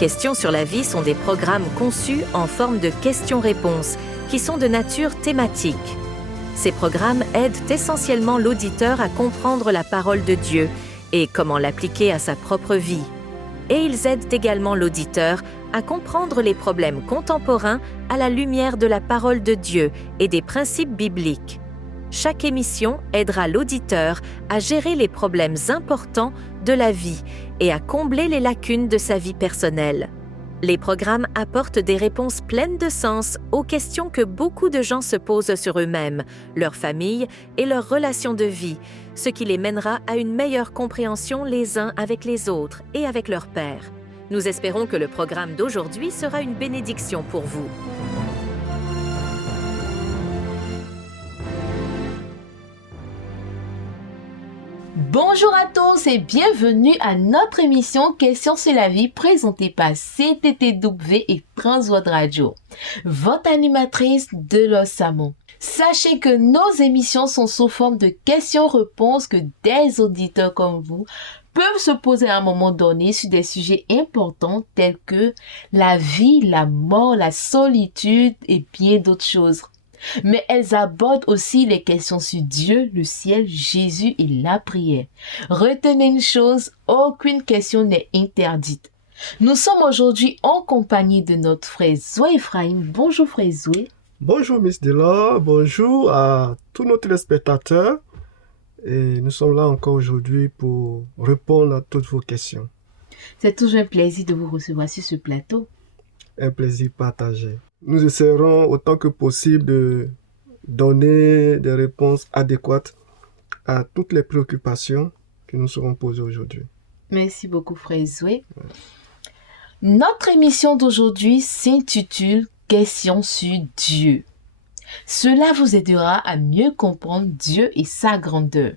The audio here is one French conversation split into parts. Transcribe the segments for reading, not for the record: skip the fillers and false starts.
Questions sur la vie sont des programmes conçus en forme de questions-réponses qui sont de nature thématique. Ces programmes aident essentiellement l'auditeur à comprendre la parole de Dieu et comment l'appliquer à sa propre vie. Et ils aident également l'auditeur à comprendre les problèmes contemporains à la lumière de la parole de Dieu et des principes bibliques. Chaque émission aidera l'auditeur à gérer les problèmes importants de la vie et à combler les lacunes de sa vie personnelle. Les programmes apportent des réponses pleines de sens aux questions que beaucoup de gens se posent sur eux-mêmes, leur famille et leurs relations de vie, ce qui les mènera à une meilleure compréhension les uns avec les autres et avec leur Père. Nous espérons que le programme d'aujourd'hui sera une bénédiction pour vous. Bonjour à tous et bienvenue à notre émission Questions sur la vie présentée par CTTW et Transworld Radio, votre animatrice de Los Samon. Sachez que nos émissions sont sous forme de questions-réponses que des auditeurs comme vous peuvent se poser à un moment donné sur des sujets importants tels que la vie, la mort, la solitude et bien d'autres choses. Mais elles abordent aussi les questions sur Dieu, le ciel, Jésus et la prière. Retenez une chose, aucune question n'est interdite. Nous sommes aujourd'hui en compagnie de notre frère Zoé Ephraim. Bonjour frère Zoé. Bonjour Miss Delors, bonjour à tous nos téléspectateurs. Et nous sommes là encore aujourd'hui pour répondre à toutes vos questions. C'est toujours un plaisir de vous recevoir sur ce plateau. Un plaisir partagé. Nous essaierons autant que possible de donner des réponses adéquates à toutes les préoccupations qui nous seront posées aujourd'hui. Merci beaucoup, frère Zoé. Notre émission d'aujourd'hui s'intitule « Questions sur Dieu ». Cela vous aidera à mieux comprendre Dieu et sa grandeur.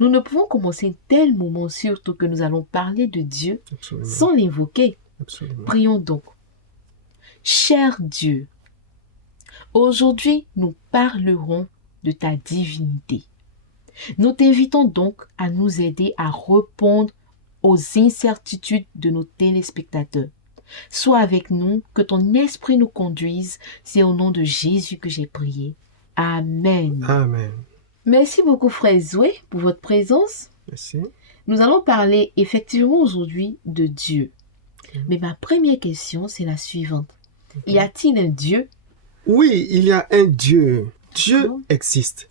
Nous ne pouvons commencer un tel moment, surtout que nous allons parler de Dieu, Absolument. sans l'invoquer. Absolument. Prions donc. Cher Dieu, aujourd'hui nous parlerons de ta divinité. Nous t'invitons donc à nous aider à répondre aux incertitudes de nos téléspectateurs. Sois avec nous, que ton esprit nous conduise. C'est au nom de Jésus que j'ai prié. Amen. Amen. Merci beaucoup frère Zoé pour votre présence. Merci. Nous allons parler effectivement aujourd'hui de Dieu. Mais ma première question, c'est la suivante. Y a-t-il un Dieu? Oui, il y a un Dieu. Dieu existe.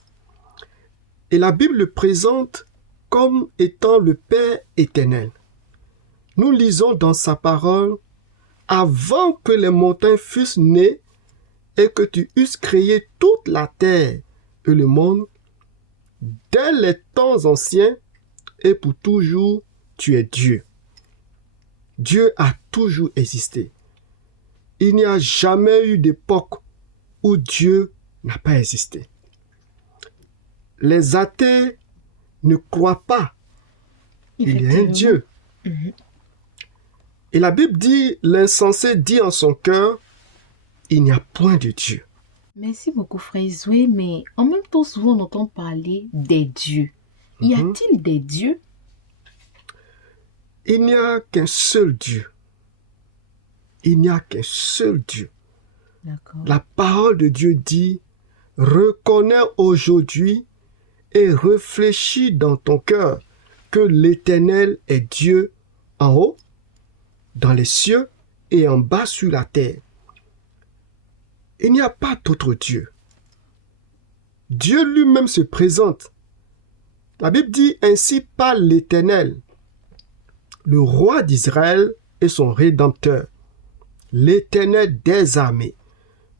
Et la Bible le présente comme étant le Père éternel. Nous lisons dans sa parole: avant que les montagnes fussent nées et que tu eusses créé toute la terre et le monde, dès les temps anciens et pour toujours, tu es Dieu. Dieu a toujours existé. Il n'y a jamais eu d'époque où Dieu n'a pas existé. Les athées ne croient pas qu'il y a un Dieu. Et la Bible dit, l'insensé dit en son cœur, il n'y a point de Dieu. Merci beaucoup, frère Zoé, mais en même temps, souvent on entend parler des dieux. Y a-t-il des dieux? Il n'y a qu'un seul Dieu. Il n'y a qu'un seul Dieu. D'accord. La parole de Dieu dit, reconnais aujourd'hui et réfléchis dans ton cœur que l'Éternel est Dieu en haut, dans les cieux et en bas sur la terre. Il n'y a pas d'autre Dieu. Dieu lui-même se présente. La Bible dit, ainsi parle l'Éternel, le roi d'Israël et son Rédempteur, l'Éternel des armées.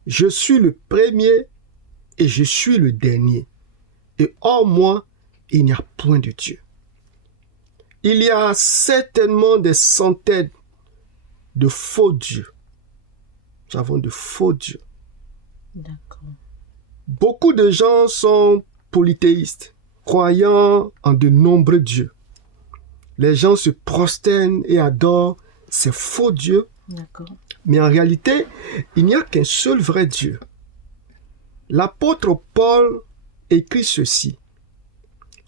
Je suis le premier et je suis le dernier. Et hors moi, il n'y a point de Dieu. Il y a certainement des centaines de faux dieux. Nous avons de faux dieux. D'accord. Beaucoup de gens sont polythéistes, croyant en de nombreux dieux. Les gens se prosternent et adorent ces faux dieux. D'accord. Mais en réalité, il n'y a qu'un seul vrai Dieu. L'apôtre Paul écrit ceci.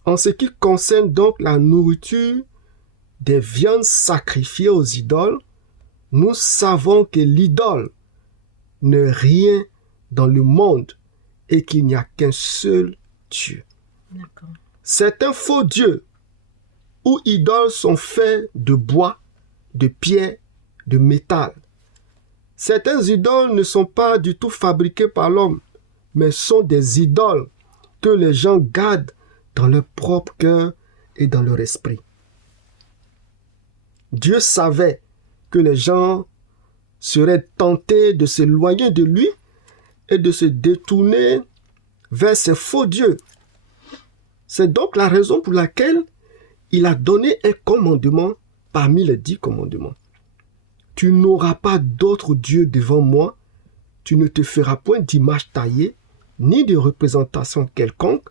En ce qui concerne donc la nourriture des viandes sacrifiées aux idoles, nous savons que l'idole n'est rien dans le monde et qu'il n'y a qu'un seul Dieu. D'accord. Certains faux dieux ou idoles sont faits de bois, de pierre, de métal. Certaines idoles ne sont pas du tout fabriquées par l'homme, mais sont des idoles que les gens gardent dans leur propre cœur et dans leur esprit. Dieu savait que les gens seraient tentés de s'éloigner de lui et de se détourner vers ces faux dieux. C'est donc la raison pour laquelle il a donné un commandement parmi les 10 commandements. Tu n'auras pas d'autre Dieu devant moi, tu ne te feras point d'image taillée, ni de représentation quelconque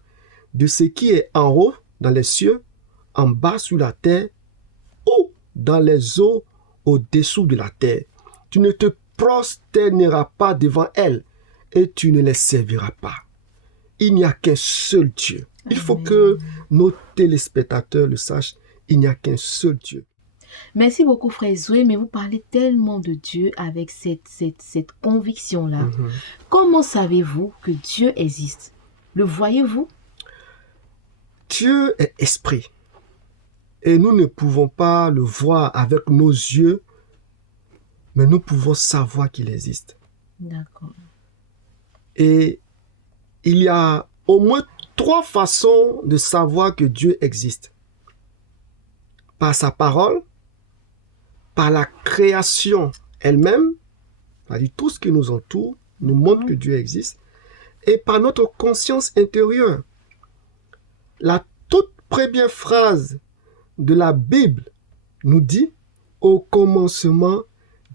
de ce qui est en haut dans les cieux, en bas sur la terre, ou dans les eaux au-dessous de la terre. Tu ne te prosterneras pas devant elles, et tu ne les serviras pas. Il n'y a qu'un seul Dieu. Il faut que nos téléspectateurs le sachent. Il n'y a qu'un seul Dieu. Merci beaucoup, frère Zoé, mais vous parlez tellement de Dieu avec cette conviction-là. Comment savez-vous que Dieu existe? Le voyez-vous? Dieu est esprit. Et nous ne pouvons pas le voir avec nos yeux, mais nous pouvons savoir qu'il existe. D'accord. Et il y a au moins 3 façons de savoir que Dieu existe. Par sa parole, par la création elle-même, c'est-à-dire tout ce qui nous entoure, nous montre que Dieu existe, et par notre conscience intérieure. La toute première phrase de la Bible nous dit « Au commencement,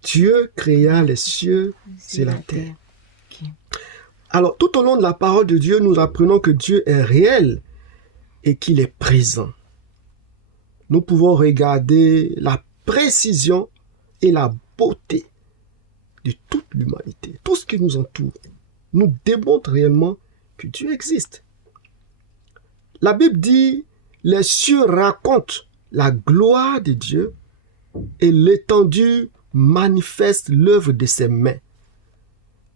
Dieu créa les cieux et la terre. » Okay. Alors, tout au long de la parole de Dieu, nous apprenons que Dieu est réel et qu'il est présent. Nous pouvons regarder la précision et la beauté de toute l'humanité. Tout ce qui nous entoure nous démontre réellement que Dieu existe. La Bible dit « Les cieux racontent la gloire de Dieu et l'étendue manifeste l'œuvre de ses mains.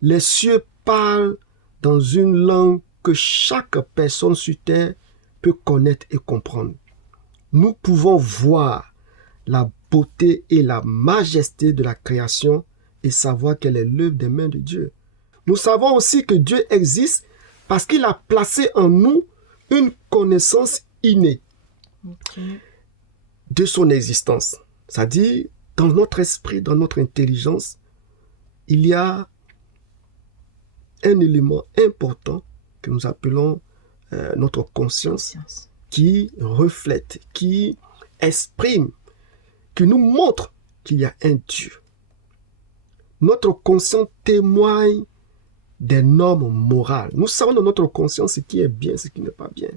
Les cieux parlent dans une langue que chaque personne sur terre peut connaître et comprendre. Nous pouvons voir la beauté et la majesté de la création et savoir qu'elle est l'œuvre des mains de Dieu. Nous savons aussi que Dieu existe parce qu'il a placé en nous une connaissance innée de son existence. C'est-à-dire, dans notre esprit, dans notre intelligence, il y a un élément important que nous appelons notre conscience, qui reflète, qui exprime, qui nous montre qu'il y a un Dieu. Notre conscience témoigne des normes morales. Nous savons dans notre conscience ce qui est bien, ce qui n'est pas bien.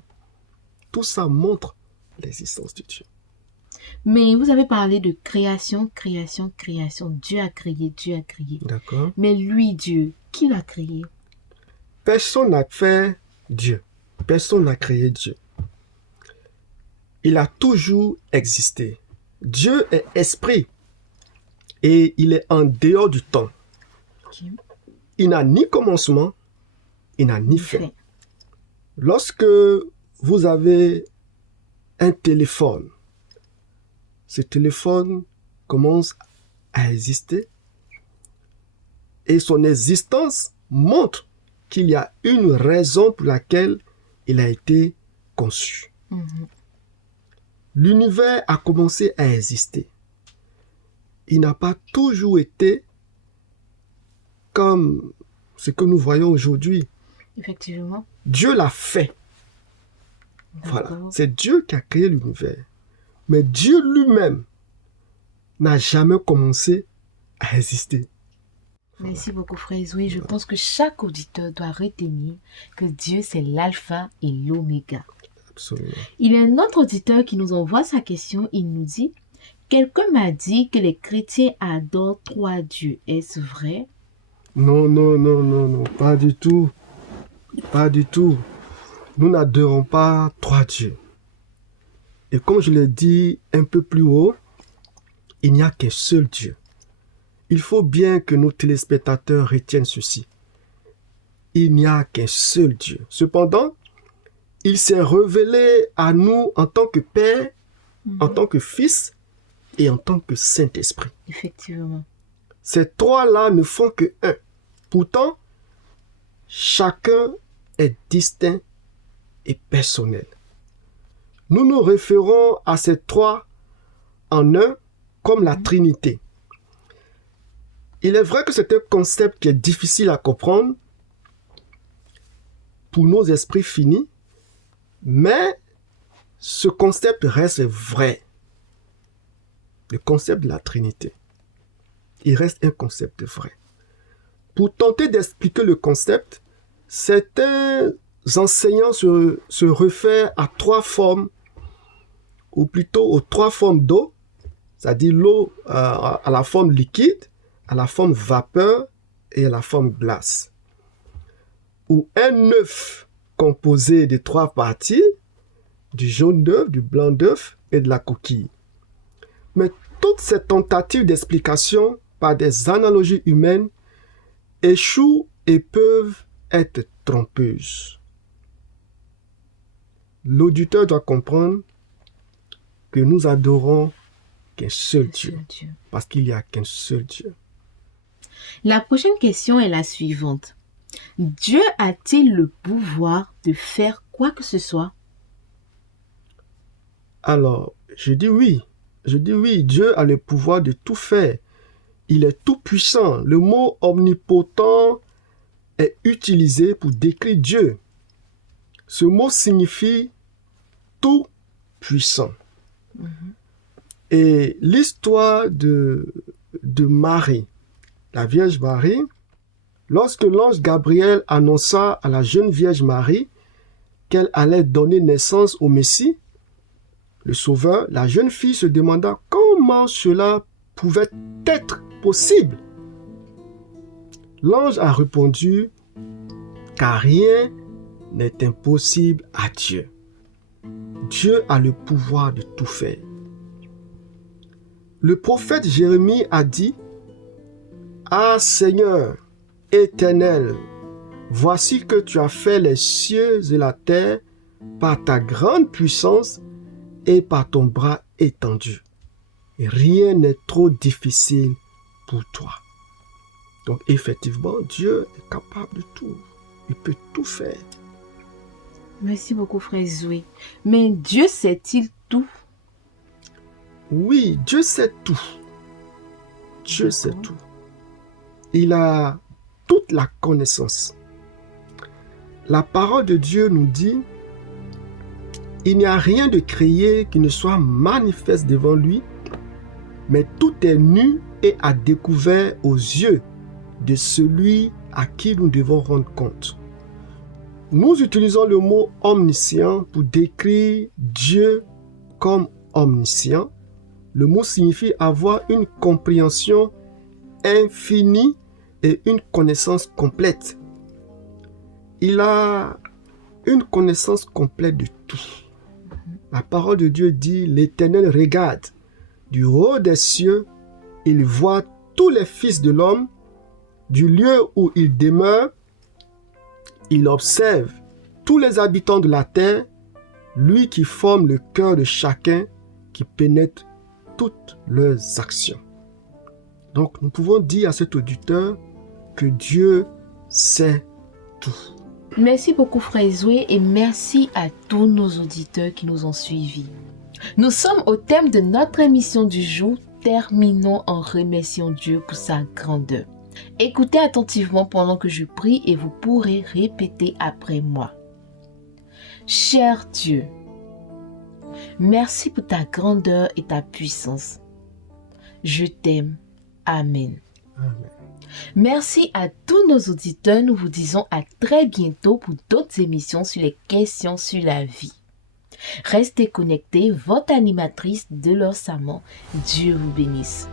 Tout ça montre l'existence de Dieu. Mais vous avez parlé de création, création, création. Dieu a créé, Dieu a créé. D'accord. Mais lui, Dieu, qui l'a créé? Personne n'a fait Dieu. Personne n'a créé Dieu. Il a toujours existé. Dieu est esprit et il est en dehors du temps. Okay. Il n'a ni commencement, il n'a ni fin. Lorsque vous avez un téléphone, ce téléphone commence à exister et son existence montre qu'il y a une raison pour laquelle il a été conçu. L'univers a commencé à exister. Il n'a pas toujours été comme ce que nous voyons aujourd'hui. Effectivement. Dieu l'a fait. Voilà. C'est Dieu qui a créé l'univers. Mais Dieu lui-même n'a jamais commencé à exister. Merci beaucoup, frère Zoé. Je pense que chaque auditeur doit retenir que Dieu, c'est l'alpha et l'oméga. Absolument. Il y a un autre auditeur qui nous envoie sa question. Il nous dit « Quelqu'un m'a dit que les chrétiens adorent 3 dieux. Est-ce vrai? » Non, non, non, non, non, pas du tout. Pas du tout. Nous n'adorons pas 3 dieux. Et comme je l'ai dit un peu plus haut, il n'y a qu'un seul Dieu. il faut bien que nos téléspectateurs retiennent ceci. Il n'y a qu'un seul Dieu. Cependant, il s'est révélé à nous en tant que Père, en tant que Fils et en tant que Saint-Esprit. Effectivement. Ces trois-là ne font que un. Pourtant, chacun est distinct et personnel. Nous nous référons à ces trois en un comme la Trinité. Il est vrai que c'est un concept qui est difficile à comprendre pour nos esprits finis, mais ce concept reste vrai. Le concept de la Trinité. Il reste un concept vrai. Pour tenter d'expliquer le concept, certains enseignants se réfèrent à trois formes, ou plutôt aux trois formes d'eau, c'est-à-dire l'eau à la forme liquide, à la forme vapeur et à la forme glace. Ou un œuf composé de trois parties, du jaune d'œuf, du blanc d'œuf et de la coquille. Mais toutes ces tentatives d'explication par des analogies humaines échouent et peuvent être trompeuses. L'auditeur doit comprendre que nous adorons qu'un seul Dieu, parce qu'il n'y a qu'un seul Dieu. La prochaine question est la suivante. Dieu a-t-il le pouvoir de faire quoi que ce soit? Alors, je dis oui. Je dis oui, Dieu a le pouvoir de tout faire. Il est tout puissant. Le mot omnipotent est utilisé pour décrire Dieu. Ce mot signifie tout puissant. Et l'histoire de Marie, la Vierge Marie, lorsque l'ange Gabriel annonça à la jeune Vierge Marie qu'elle allait donner naissance au Messie, le Sauveur, la jeune fille se demanda comment cela pouvait être possible. L'ange a répondu, car rien n'est impossible à Dieu. Dieu a le pouvoir de tout faire. Le prophète Jérémie a dit, ah Seigneur, Éternel, voici que tu as fait les cieux et la terre par ta grande puissance et par ton bras étendu. Et rien n'est trop difficile pour toi. Donc effectivement, Dieu est capable de tout. Il peut tout faire. Merci beaucoup, frère Zoé. Mais Dieu sait-il tout? Oui, Dieu sait tout. Dieu sait tout. Il a toute la connaissance. La parole de Dieu nous dit, il n'y a rien de créé qui ne soit manifeste devant lui, mais tout est nu et à découvert aux yeux de celui à qui nous devons rendre compte. Nous utilisons le mot omniscient pour décrire Dieu comme omniscient. Le mot signifie avoir une compréhension infinie et une connaissance complète. Il a une connaissance complète de tout. La parole de Dieu dit, l'Éternel regarde du haut des cieux, il voit tous les fils de l'homme, du lieu où il demeure, il observe tous les habitants de la terre, lui qui forme le cœur de chacun, qui pénètre toutes leurs actions. Donc nous pouvons dire à cet auditeur que Dieu sait tout. Merci beaucoup, frère Zoé, et merci à tous nos auditeurs qui nous ont suivis. Nous sommes au thème de notre émission du jour. Terminons en remerciant Dieu pour sa grandeur. Écoutez attentivement pendant que je prie et vous pourrez répéter après moi. Cher Dieu, merci pour ta grandeur et ta puissance. Je t'aime. Amen. Amen. Merci à tous nos auditeurs. Nous vous disons à très bientôt pour d'autres émissions sur les questions sur la vie. Restez connectés, votre animatrice Delors Samon. Dieu vous bénisse.